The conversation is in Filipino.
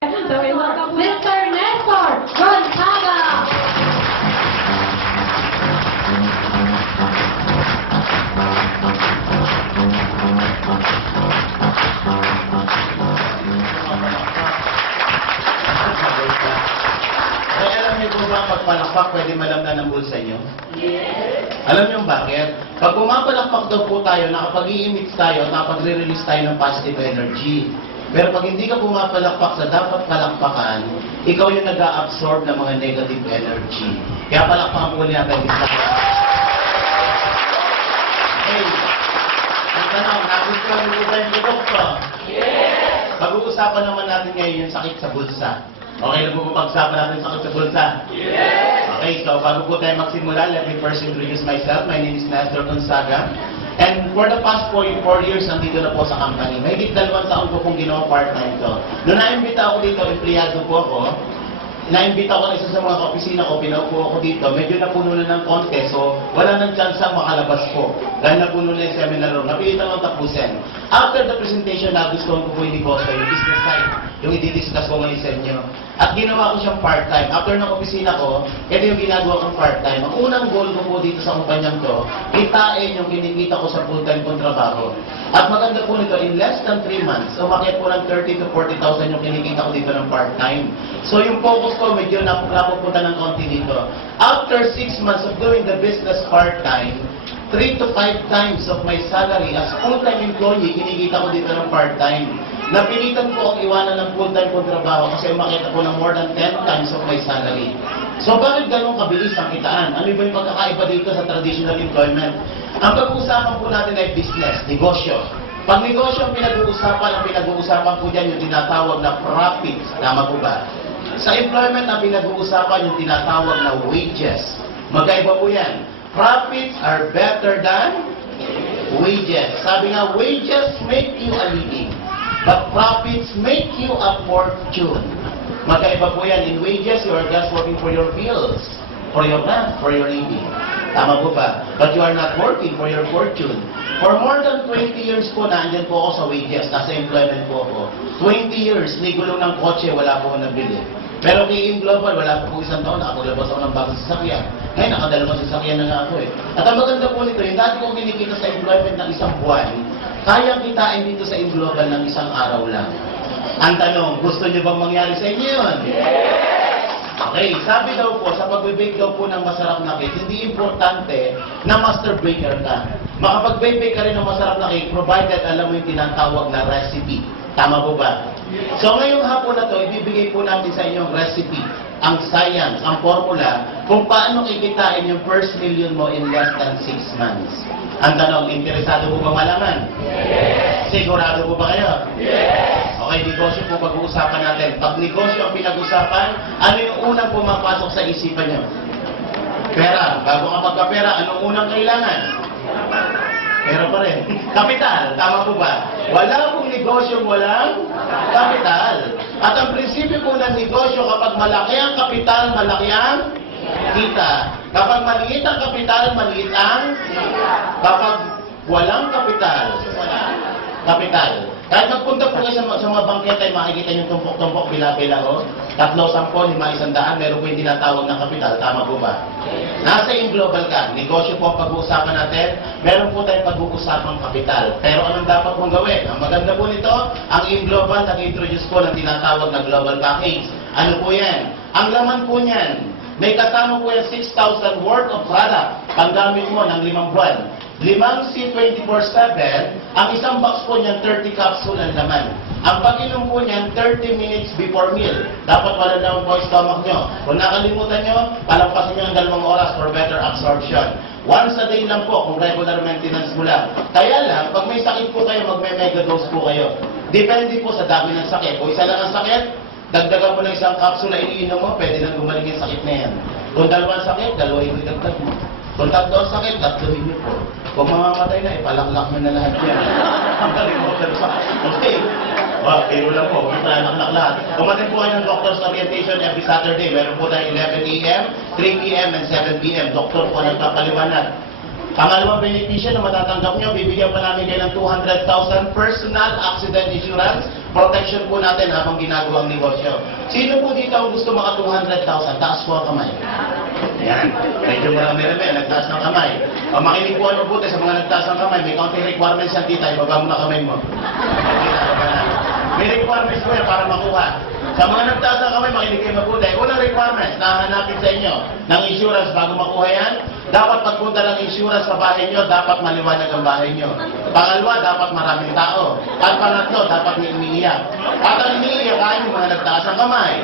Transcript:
So we welcome Mr. Nestor Gonzaga. Ay, alam niyo po ba pag palakpak pwede malamnan ang bulsa niyo? Yes. Alam niyo bakit? Pag pumapalakpak daw po tayo, nakapag-i-emit tayo, nakapag-re-release tayo ng positive energy. Pero pag hindi ka pumapalakpak sa dapat palakpakan, ikaw yung nag-a-absorb ng mga negative energy. Kaya palakpakan po niya tayo. Okay. Ang tanong, nagustuhan niyo ba yung produkto? Yes! Pag-uusapan naman natin ngayon yung sakit sa bulsa. Okay na po pag-usapan natin sakit sa bulsa? Yes! Okay, so bago po tayo magsimula, let me first introduce myself. My name is Nestor Gonzaga. And for the past 4 years, nandito na po sa company. May 2 taon po pong ginawa part-time to. Noong naimbita ako dito, empleyado po ako. Naimbita ko na isa sa mga kaopisina ko, pinaupo ako dito. Medyo napuno na ng konti, so wala nang chance ang makalabas po. Dahil napuno na yung seminar room. Napilitan akong tapusin. After the presentation, nagustuhan ko po yung negosyo, yung business side, yung i-discuss ko ngayon sa inyo. At ginawa ko siyang part-time. After ng opisina ko, ito yung ginagawa kong part-time. Ang unang goal ko po dito sa kumpanyang to, kitain yung kinikita ko sa full-time kong trabaho. At maganda po nito, in less than 3 months, umakyat po ng 30,000 to 40,000 yung kinikita ko dito ng part-time. So yung focus ko, medyo napupunta ng konti dito. After 6 months of doing the business part-time, 3 to 5 times of my salary as full-time employee, kinikita ko dito ng part-time. Napilitan ko ang iwanan ng full-time kong trabaho kasi umakyat ako ng more than 10 times of my salary. So bakit ganun kabilis ang kitaan? Ano ba yung pagkakaiba dito sa traditional employment? Ang pag-uusapan po natin ay business, negosyo. Pag negosyo ang pinag-uusapan po dyan yung tinatawag na profits. Tama po ba? Sa employment, ang pinag-uusapan yung tinatawag na wages. Magkaiba po yan. Profits are better than wages. Sabi nga, wages make you a living, but profits make you a fortune. Magkaiba po yan. In wages, you are just working for your bills, for your rent, for your living. Tama po ba? But you are not working for your fortune. For more than 20 years po, naandyan po ako sa wages. Nasa employment po ako. 20 years, nigulong ng kotse, wala po ako nabili. Pero kay In Global, wala po 1 taon, nakapaglabas ako ng bagong sasakyan. Ngayon, nakadalawang sasakyan na nga ako eh. At ang maganda po nito, yung dati kong kinikita sa employment ng 1 buwan, kayang kitain dito sa In Global ng 1 araw lang. Ang tanong, gusto niyo bang mangyari sa inyo yun? Yes! Okay, sabi daw po, sa pag-bake daw po ng masarap na cake, hindi importante na master baker ka. Makapag-bake ka rin ng masarap na cake, provided alam mo yung tinatawag na recipe. Tama po ba? So ngayong hapon na to, ibibigay po natin sa inyong recipe, ang science, ang formula, kung paano kikitain yung first million mo in less than 6 months. Ang tanong, interesado po ba malaman? Yes! Sigurado po ba kayo? Yes! Okay, negosyo po pag-uusapan natin. Pag negosyo ang pinag-usapan, ano yung unang pumapasok sa isipan nyo? Pera. Bago ka magkapera, anong unang kailangan? Pera pa rin. Kapital. Tama po ba? Wala pong negosyo walang kapital. At ang prinsipyo po ng negosyo, kapag malaki ang kapital, malaki ang kita. Kapag maliit ang kapital, maliit ang kita. Kapag walang kapital, walang kapital. Kahit magpunta po kayo sa mga bangketa, ay makikita yung tumpok-tumpok, bila-bila o 3, 10, 5, 100, meron po yung tinatawag ng kapital. Tama po ba? Nasa In Global ka, negosyo po ang pag-uusapan natin, meron po tayong pag-uusapang kapital. Pero anong dapat mong gawin? Ang maganda po nito, ang In Global, nag-introduce po ng tinatawag na Global Package. Ano po yan? Ang laman po niyan, may kasama po yung 6,000 worth of product. Panggamit mo ng 5 buwan. 5 C24/7, ang isang box po niyan, 30 capsule ang laman. Ang pag-inom po niyan, 30 minutes before meal. Dapat wala naman po stomach nyo. Kung nakalimutan nyo, palampasin nyo ng 2 oras for better absorption. Once a day lang po, kung regular maintenance mo lang. Kaya lang, pag may sakit po kayo, magme-mega dose po kayo. Depende po sa dami ng sakit. Kung isa lang ang sakit, dagdagan mo ng 1 capsule na iniinom mo, pwede nang gumaling yung sakit na yan. Kung 2 sakit, 2 yung idagdag mo. Kung 3 sakit, 3 nyo po. Kung mamamatay na, ipalaklak mo na lahat yan. Ang kalimutan pa. Okay. Pero lang po, huwag tayo naklak lahat. Kumatin po kayo ng doctor's orientation every Saturday. Meron po tayo 11 a.m., 3 p.m., and 7 p.m. Doktor po nagpapaliwanag. Pangalawang benepisyo na matatanggap nyo, bibigyan pa namin kayo ng 200,000 personal accident insurance protection po natin habang ginagawa ang negosyo. Sino po dito ang gusto maka 200,000? Taas po ang kamay. Yan. Medyo marami-rami, nagtaas ng kamay. Makinig po ang mabuti sa mga nagtaas ng kamay. May counting requirements yan, tita. Ibaba mo na kamay mo. May requirements po yan para makuha. Sa mga nagtaas ng kamay, makinig kayo mabuti. Unang requirements na hanapin sa inyo ng insurance bago makuha yan, dapat pagpunta ng insurance sa bahay nyo, dapat maliwanag ang bahay nyo. Pangalawa, dapat maraming tao. At pangatlo, dapat may umiiyak. At ang umiiyak ay yung mga nagtaas ng kamay.